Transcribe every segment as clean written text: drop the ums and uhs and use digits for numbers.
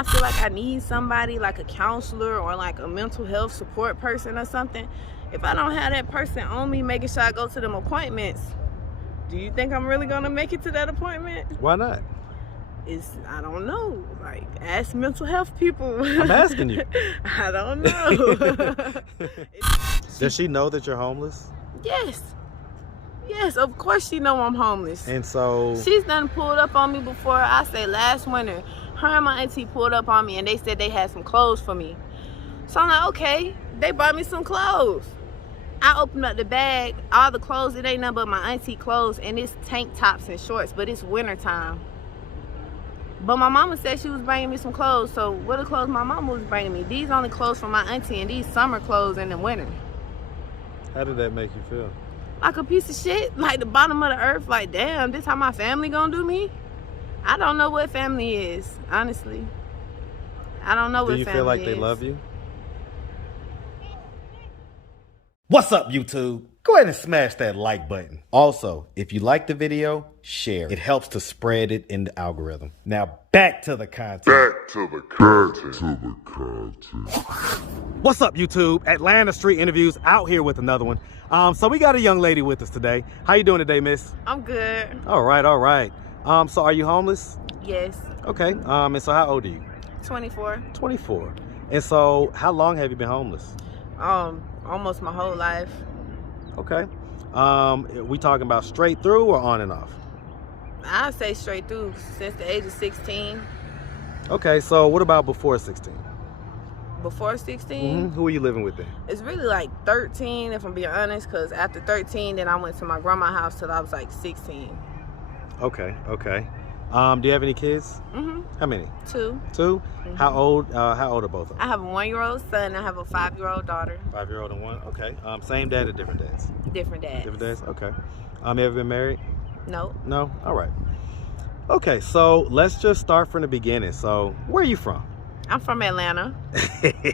I feel like I need somebody like a counselor or like a mental health support person or something, if I don't have that person on me making sure I go to them appointments, do you think I'm really gonna make it to that appointment? Why not? I don't know. Like, ask mental health people. I'm asking you. I don't know. Does she know that you're homeless? Yes. Yes, of course she know I'm homeless. And so she's done pulled up on me before. I say last winter, her and my auntie pulled up on me and they said they had some clothes for me. So I'm like, okay, they bought me some clothes. I opened up the bag, all the clothes, it ain't nothing but my auntie clothes, and it's tank tops and shorts, but it's winter time. But my mama said she was bringing me some clothes, so what are the clothes my mama was bringing me? These only clothes from my auntie, and these summer clothes in the winter. How did that make you feel? Like a piece of shit, like the bottom of the earth, like damn, this how my family gonna do me? I don't know what family is, honestly. I don't know what family is. Do you feel like they love you? What's up, YouTube? Go ahead and smash that like button. Also, if you like the video, share. It helps to spread it in the algorithm. Now, back to the content. What's up, YouTube? Atlanta Street Interviews out here with another one. So we got a young lady with us today. How you doing today, miss? I'm good. All right, all right. So are you homeless? Yes. Okay. And so how old are you? 24. 24. And so how long have you been homeless? Almost my whole life. Okay. We talking about straight through or on and off? I say straight through since the age of 16. Okay, so what about before 16? Before 16? Who are you living with then? It's really like 13, if I'm being honest, because after 13, then I went to my grandma's house till I was like 16. Okay, okay. Do you have any kids? How many? 2. 2? How old are both of them? I have a 1-year-old son. I have a 5-year-old daughter. 5-year-old and 1? Okay. Same dad or different dads? Different dads. Different dads? Okay. You ever been married? No. No? All right. Okay, so let's just start from the beginning. So, where are you from? I'm from Atlanta.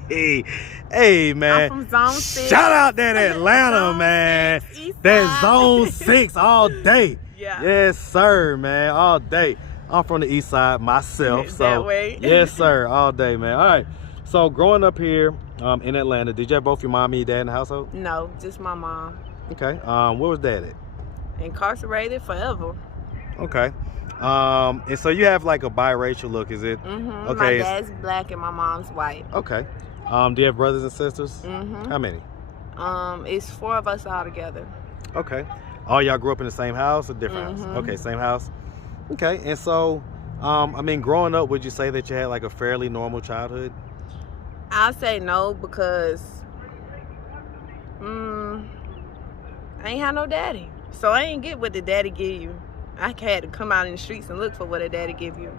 Hey, man. I'm from Zone 6. Shout out that Atlanta, man. That Zone 6 all day. Yeah. Yes, sir, man. All day. I'm from the east side myself. So that way. Yes, sir. All day, man. All right. So growing up here in Atlanta, did you have both your mom and your dad in the household? No, just my mom. Okay. Where was dad at? Incarcerated forever. Okay. And so you have like a biracial look, is it? Okay. My dad's black and my mom's white. Okay. Do you have brothers and sisters? How many? It's 4 of us all together. Okay. All y'all grew up in the same house or different house? Okay, same house. Okay. And so, I mean, growing up, would you say that you had like a fairly normal childhood? I'll say no because I ain't had no daddy. So I ain't get what the daddy give you. I had to come out in the streets and look for what a daddy give you.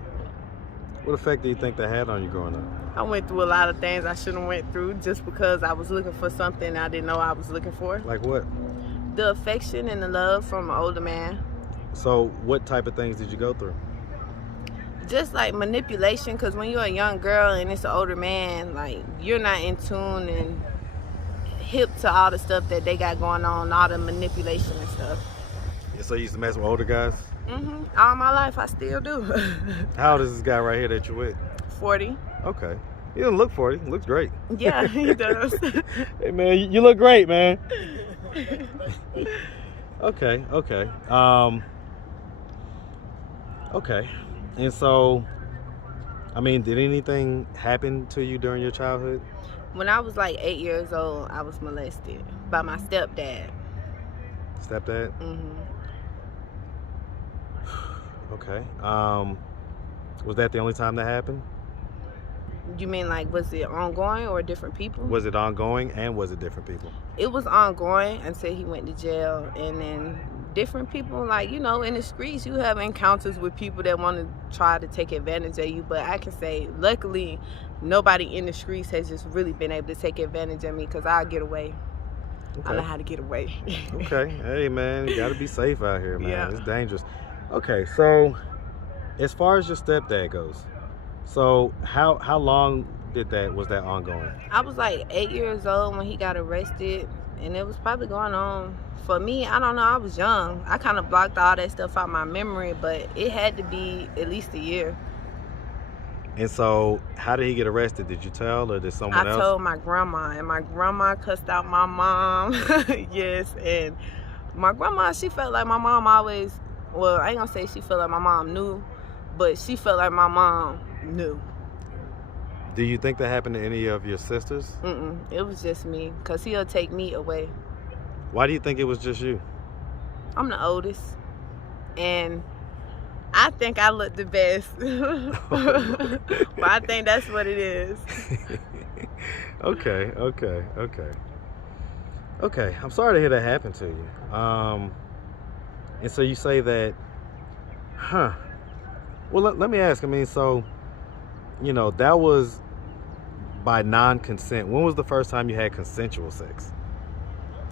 What effect do you think that had on you growing up? I went through a lot of things I shouldn't went through just because I was looking for something I didn't know I was looking for. Like what? The affection and the love from an older man. So what type of things did you go through? Just like manipulation, because when you're a young girl and it's an older man, like you're not in tune and hip to all the stuff that they got going on, all the manipulation and stuff. Yeah, so you used to mess with older guys? All my life, I still do. How old is this guy right here that you're with? 40. Okay. He doesn't look 40. He looks great. Yeah, he does. Hey, man, you look great, man. Okay. Okay. And so, I mean, did anything happen to you during your childhood? When I was like 8 years old, I was molested by my stepdad. Stepdad? Okay. Was that the only time that happened? You mean like, was it ongoing or different people? Was it ongoing and was it different people? It was ongoing until he went to jail, and then different people, like, you know, in the streets you have encounters with people that want to try to take advantage of you, but I can say luckily nobody in the streets has just really been able to take advantage of me because I'll get away. Okay. I know how to get away. Okay. Hey, man, you gotta be safe out here, man. Yeah. It's dangerous. Okay, so as far as your stepdad goes, so how long was that ongoing? I was like 8 years old when he got arrested, and it was probably going on, for me, I don't know, I was young. I kind of blocked all that stuff out my memory, but it had to be at least a year. And so, how did he get arrested? Did you tell, or did someone else? I told my grandma, and my grandma cussed out my mom. Yes, and my grandma, she felt like my mom always, well, I ain't gonna say she felt like my mom knew, but she felt like my mom knew. Do you think that happened to any of your sisters? It was just me, because he'll take me away. Why do you think it was just you? I'm the oldest, and I think I look the best. But I think that's what it is. Okay. I'm sorry to hear that happen to you. And so you say that, well, let me ask. I mean, so, that was by non-consent. When was the first time you had consensual sex?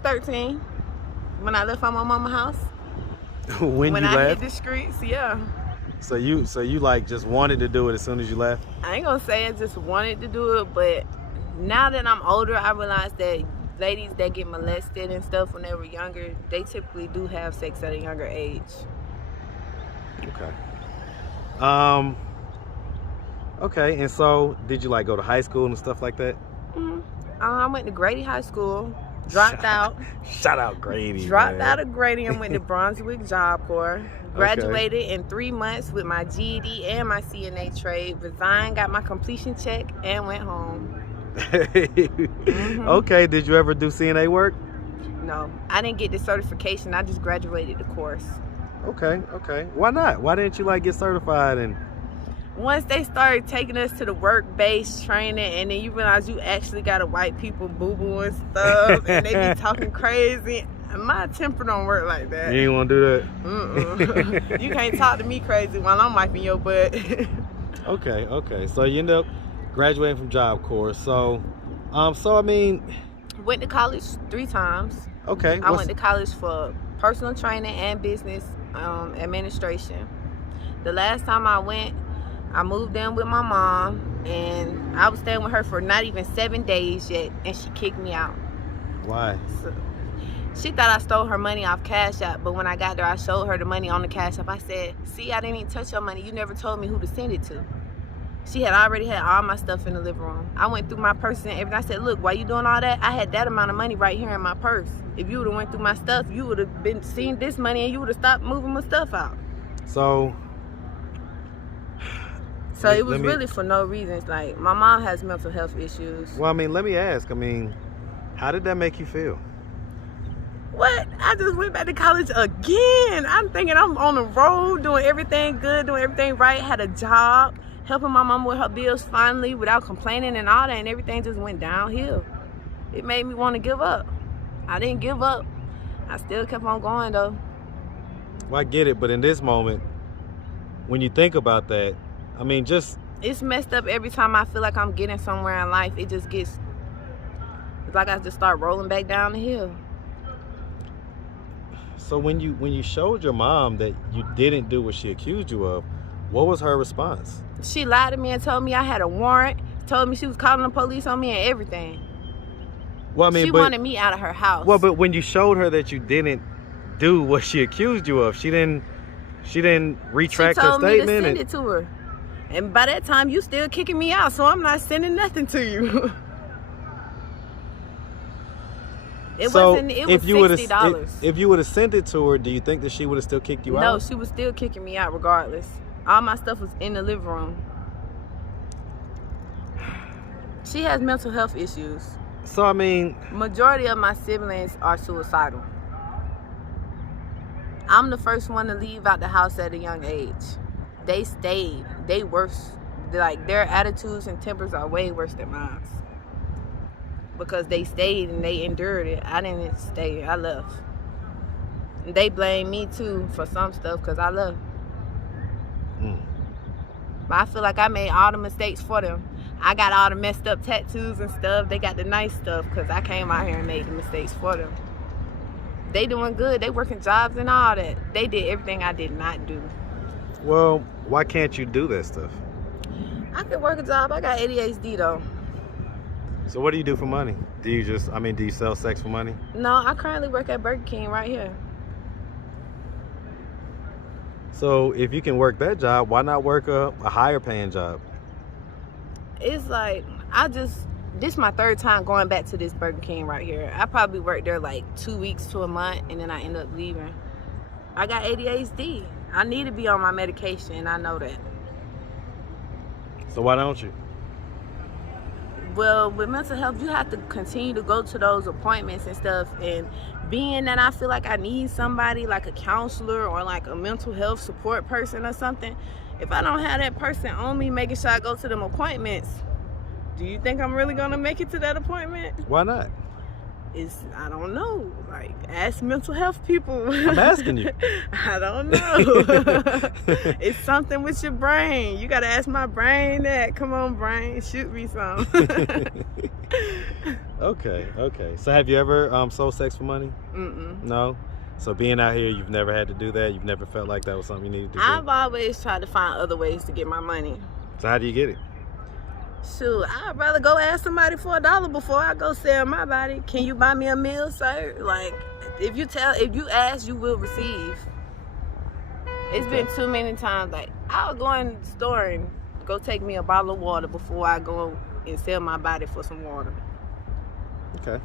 13, when I left from my mama's house. When you I left? hit the streets, yeah. So you like just wanted to do it as soon as you left? I ain't gonna say I just wanted to do it, but now that I'm older, I realize that ladies that get molested and stuff when they were younger, they typically do have sex at a younger age. Okay. Okay, and so did you like go to high school and stuff like that? I went to Grady High School, dropped out. Shout out Grady. Dropped out of Grady and went to Brunswick Job Corps. Graduated in 3 months with my GED and my CNA trade. Resigned, got my completion check, and went home. Okay, did you ever do CNA work? No, I didn't get the certification. I just graduated the course. Okay. Why not? Why didn't you get certified? And once they started taking us to the work-based training, and then you realize you actually got to wipe people boo-boo and stuff, and they be talking crazy. My temper don't work like that. You ain't want to do that? You can't talk to me crazy while I'm wiping your butt. Okay. So you end up graduating from Job Corps. So I mean, went to college 3 times. Okay. I went to college for personal training and business administration. The last time I went, I moved in with my mom, and I was staying with her for not even 7 days yet, and she kicked me out. Why? So, she thought I stole her money off Cash App, but when I got there, I showed her the money on the Cash App. I said, see, I didn't even touch your money. You never told me who to send it to. She had already had all my stuff in the living room. I went through my purse and everything. I said, look, why you doing all that? I had that amount of money right here in my purse. If you would have went through my stuff, you would have been seeing this money, and you would have stopped moving my stuff out. So it was really for no reasons. Like, my mom has mental health issues. Well, I mean, let me ask. I mean, how did that make you feel? What? I just went back to college again. I'm thinking I'm on the road, doing everything good, doing everything right, had a job, helping my mom with her bills finally without complaining and all that, and everything just went downhill. It made me want to give up. I didn't give up. I still kept on going, though. Well, I get it, but in this moment, when you think about that, I mean, it's messed up every time I feel like I'm getting somewhere in life. It just it's like I just start rolling back down the hill. So when you showed your mom that you didn't do what she accused you of, what was her response? She lied to me and told me I had a warrant, told me she was calling the police on me and everything. Well, I mean, she wanted me out of her house. Well, but when you showed her that you didn't do what she accused you of, she didn't retract her statement. She told me to send it to her. And by that time, you still kicking me out, so I'm not sending nothing to you. It was $60. If you would have sent it to her, do you think that she would have still kicked you out? No, she was still kicking me out regardless. All my stuff was in the living room. She has mental health issues. So, I mean, majority of my siblings are suicidal. I'm the first one to leave out the house at a young age. They stayed. They worse. Like, their attitudes and tempers are way worse than mine. Because they stayed and they endured it. I didn't stay. I left. And they blame me too for some stuff because I left. But I feel like I made all the mistakes for them. I got all the messed up tattoos and stuff. They got the nice stuff because I came out here and made the mistakes for them. They doing good. They working jobs and all that. They did everything I did not do. Well, why can't you do that stuff? I could work a job. I got ADHD though. So what do you do for money? Do you sell sex for money? No, I currently work at Burger King right here. So if you can work that job, why not work a higher paying job? it's like this my third time going back to this Burger King right here. I probably worked there like 2 weeks to a month, and then I end up leaving. I got ADHD. I need to be on my medication, and I know that. So why don't you? Well, with mental health, you have to continue to go to those appointments and stuff. And being that I feel like I need somebody like a counselor or like a mental health support person or something, if I don't have that person on me making sure I go to them appointments, do you think I'm really gonna make it to that appointment? Why not? I don't know. Like, ask mental health people. I'm asking you. I don't know. It's something with your brain. You gotta ask my brain that. Come on, brain, shoot me some. Okay. So have you ever sold sex for money? No. So being out here, you've never had to do that? You've never felt like that was something you needed to do? I've always tried to find other ways to get my money. So how do you get it? Shoot, I'd rather go ask somebody for $1 before I go sell my body. Can you buy me a meal, sir? Like, if you ask, you will receive. It's been too many times. Like, I'll go in the store and go take me a bottle of water before I go and sell my body for some water. Okay.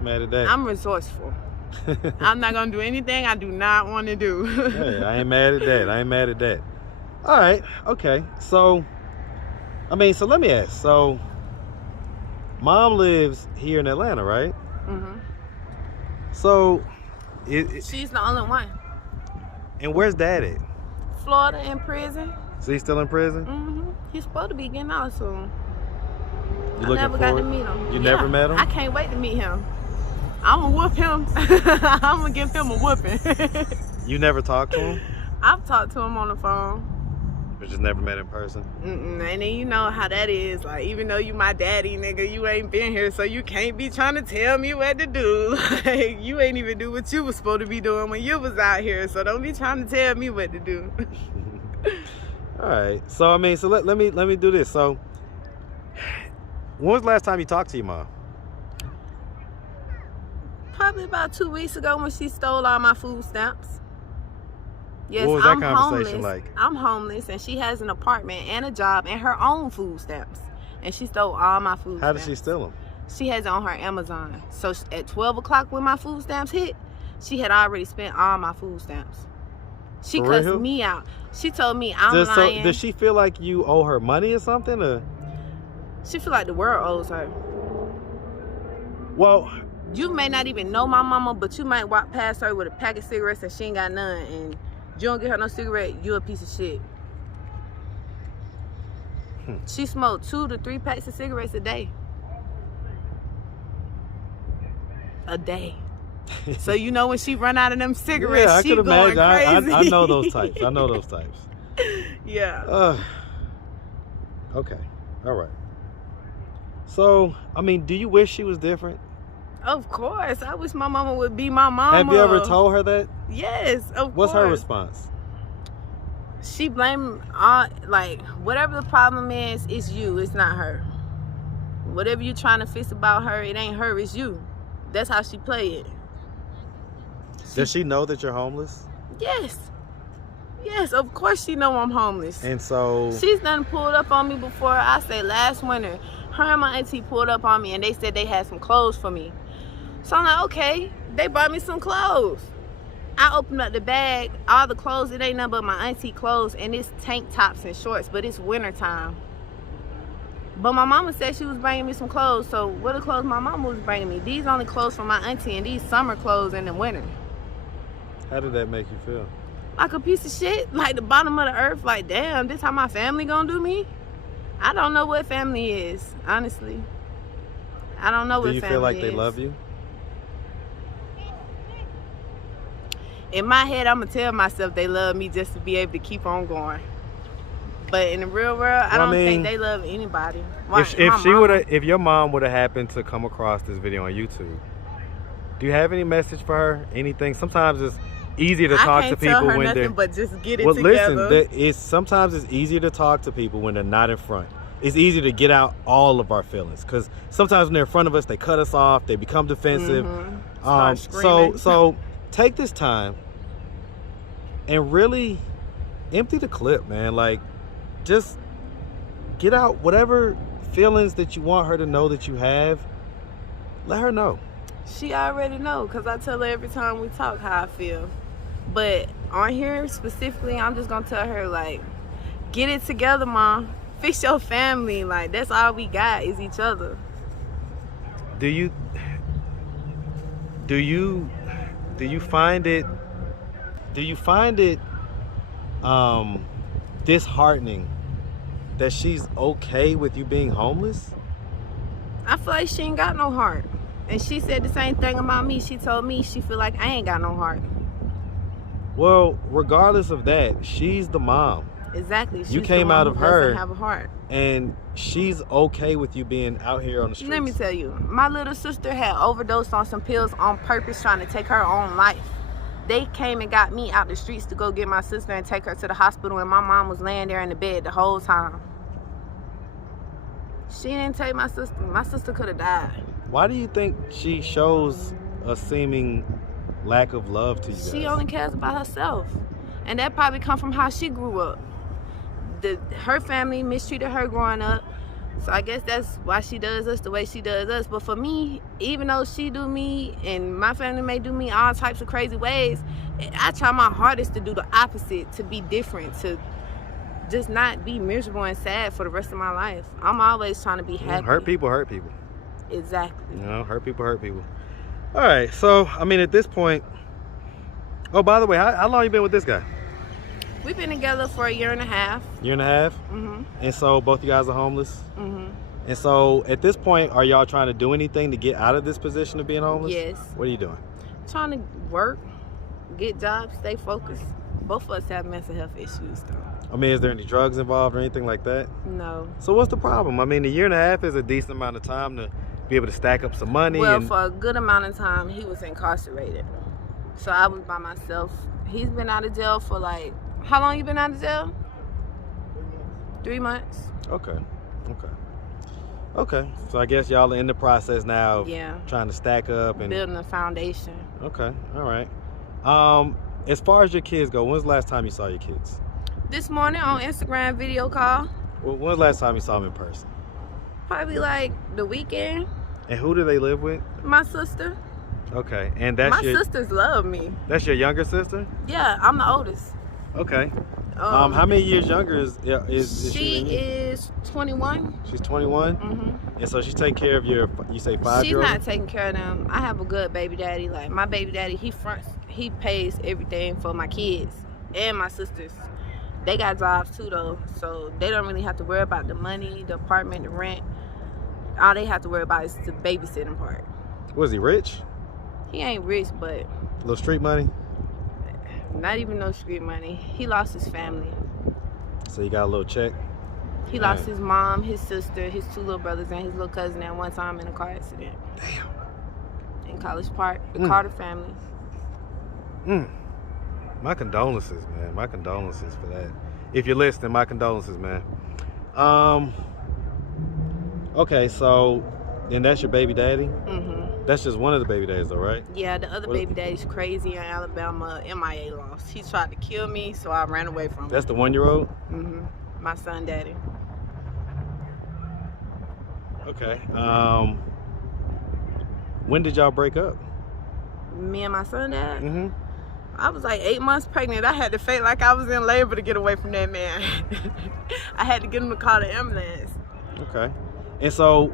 Mad at that. I'm resourceful. I'm not gonna do anything I do not want to do. Hey, I ain't mad at that. All right. Okay. So let me ask. So, mom lives here in Atlanta, right? Mm-hmm. So, she's the only one. And where's dad at? Florida, in prison. So he's still in prison? Mm-hmm. He's supposed to be getting out soon. You I never got to meet him. You never met him? I can't wait to meet him. I'm gonna whoop him. I'm gonna give him a whooping. You never talked to him? I've talked to him on the phone. But just never met in person? And then you know how that is. Like, even though you my daddy, nigga, you ain't been here, so you can't be trying to tell me what to do. Like, you ain't even do what you was supposed to be doing when you was out here, so don't be trying to tell me what to do. All right. So let me do this. So, when was the last time you talked to your mom? Probably about 2 weeks ago when she stole all my food stamps. Yes, what was that conversation like? I'm homeless, and she has an apartment and a job and her own food stamps. And she stole all my food stamps. How did she steal them? She has it on her Amazon. So at 12 o'clock when my food stamps hit, she had already spent all my food stamps. She cussed me out. She told me I'm lying. So does she feel like you owe her money or something? Or? She feel like the world owes her. Well, you may not even know my mama, but you might walk past her with a pack of cigarettes and she ain't got none, and you don't get her no cigarette, you a piece of shit. She smoked 2 to 3 packs of cigarettes a day. So you know when she run out of them cigarettes, yeah, I she could going imagine. crazy. I know those types. Yeah. Okay. All right. So, do you wish she was different? Of course. I wish my mama would be my mama. Have you ever told her that? Yes, of course. What's her response? She blamed whatever the problem is, it's you, it's not her. Whatever you trying to fix about her, it ain't her, it's you. That's how she play it. Does she know that you're homeless? Yes, of course she know I'm homeless. And so she's done pulled up on me before. I say last winter, her and my auntie pulled up on me and they said they had some clothes for me. So I'm like, okay, they bought me some clothes. I opened up the bag, all the clothes, it ain't nothing but my auntie clothes, and it's tank tops and shorts, but it's winter time. But my mama said she was bringing me some clothes, so what are clothes my mama was bringing me? These only clothes from my auntie, and these summer clothes in the winter. How did that make you feel? Like a piece of shit, like the bottom of the earth, like damn, this how my family gonna do me? I don't know what family is, honestly. I don't know what family is. Do you feel like they love you? In my head, I'm gonna tell myself they love me just to be able to keep on going. But in the real world, I don't think they love anybody. If your mom would have happened to come across this video on YouTube, do you have any message for her? Anything? Sometimes it's easier to talk to people when they're. But just get it together. Listen, sometimes it's easier to talk to people when they're not in front. It's easier to get out all of our feelings because sometimes when they're in front of us, they cut us off. They become defensive. So take this time and really empty the clip, man. Like, just get out whatever feelings that you want her to know that you have. Let her know. She already know, because I tell her every time we talk how I feel. But on here specifically, I'm just going to tell her, like, get it together, Mom. Fix your family. Like, that's all we got is each other. Do you find it disheartening that she's okay with you being homeless? I feel like she ain't got no heart. And she said the same thing about me. She told me she feel like I ain't got no heart. Well, regardless of that, she's the mom. Exactly. You came out of her. Doesn't have a heart. And she's okay with you being out here on the streets. Let me tell you, my little sister had overdosed on some pills on purpose, trying to take her own life. They came and got me out the streets to go get my sister and take her to the hospital, and my mom was laying there in the bed the whole time. She didn't take my sister. My sister could have died. Why do you think she shows a seeming lack of love to you guys? She only cares about herself. And that probably come from how she grew up. Her family mistreated her growing up. So I guess that's why she does us the way she does us. But for me, even though she do me and my family may do me all types of crazy ways, I try my hardest to do the opposite, to be different, to just not be miserable and sad for the rest of my life. I'm always trying to be happy. Hurt people hurt people. Exactly. You know, hurt people hurt people. All right, so I mean, at this point, oh, by the way, how long you been with this guy? We've been together for a year and a half. Year and a half? Mm-hmm. And so both you guys are homeless? Mm-hmm. And so at this point, are y'all trying to do anything to get out of this position of being homeless? Yes. What are you doing? Trying to work, get jobs, stay focused. Both of us have mental health issues, though. I mean, is there any drugs involved or anything like that? No. So what's the problem? I mean, a year and a half is a decent amount of time to be able to stack up some money. Well, for a good amount of time, he was incarcerated. So I was by myself. He's been out of jail for like, how long you been out of jail? 3 months. Okay. So I guess y'all are in the process now of Yeah. trying to stack up and Building a foundation. Okay. All right. As far as your kids go, when's the last time you saw your kids? This morning on Instagram video call. Well, when's the last time you saw them in person? Probably like the weekend. And who do they live with? My sister. Okay. And that's My sisters love me. That's your younger sister? Yeah, I'm the oldest. Okay. How many years younger is she than you? is 21. She's 21? Mm-hmm. And so she take care of you say 5-year-old? She's not taking care of them. I have a good baby daddy. Like, my baby daddy, he pays everything for my kids and my sisters. They got jobs too, though, so they don't really have to worry about the money, the apartment, the rent. All they have to worry about is the babysitting part. Was he rich? He ain't rich, but Little street money? not even no street money. He lost his family. So you got a little check? He lost his mom, his sister, his 2 little brothers, and his little cousin at one time in a car accident. Damn. In College Park, the Carter family. My condolences, man. My condolences for that. If you're listening, my condolences, man. Okay, so then that's your baby daddy? Mm-hmm. That's just one of the baby daddies, though, right? Yeah, the other baby daddy's crazy in Alabama. MIA lost. He tried to kill me, so I ran away from him. That's the 1-year-old? Mm-hmm. My son daddy. Okay. When did y'all break up? Me and my son dad? Mm-hmm. I was like 8 months pregnant. I had to fake like I was in labor to get away from that man. I had to get him to call the ambulance. Okay. And so,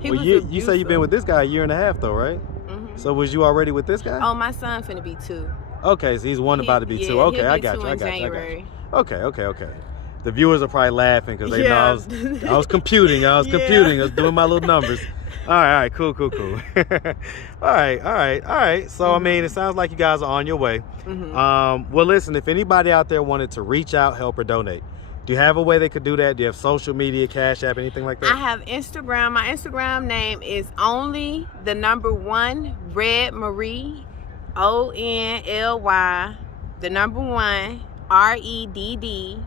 you say you've been with this guy a year and a half, though, right? Mm-hmm. So was you already with this guy? Oh, my son finna be 2. Okay, so he's about to be 2. Okay, I got you. Okay. The viewers are probably laughing because they know I was computing. I was doing my little numbers. All right, cool. all right. So, I mean, it sounds like you guys are on your way. Mm-hmm. Well, listen, if anybody out there wanted to reach out, help, or donate, do you have a way they could do that? Do you have social media, Cash App, anything like that? I have Instagram. My Instagram name is only the number 1 Red Marie, ONLY, the number 1 REDDMARIE,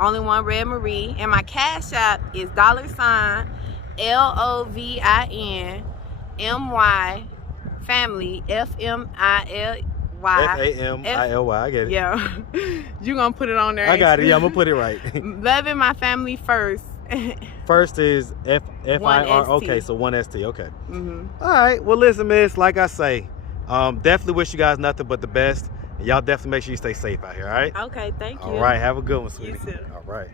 only 1 Red Marie. And my Cash App is $LOVINMY family, FMILY Family. I get it. Yeah. You gonna put it on there. I got it. Yeah, I'm gonna put it right. Loving my family first. First is FIR. Okay, so 1 ST. Okay. Mm-hmm. All right. Well, listen, miss, like I say, definitely wish you guys nothing but the best. And y'all definitely make sure you stay safe out here, all right? Okay, thank you. All right. Have a good one, sweetie. You too. All right.